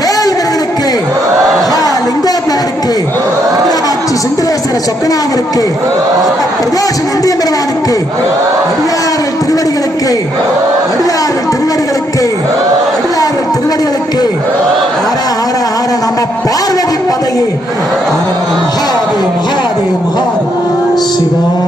வேல்வர்களுக்கு மகாலிங்கோபருக்கு அருணாட்சி சுந்தரேஸ்வர சொக்கனாவிற்கு பிரதோஷ நந்திய பெருமானுக்கு அடியார்கள் திருவடிகளுக்கு அடியார்கள் திருவடிகளுக்கு அடியார்கள் நம்ம பார்வதி பதவி மகாவே மகா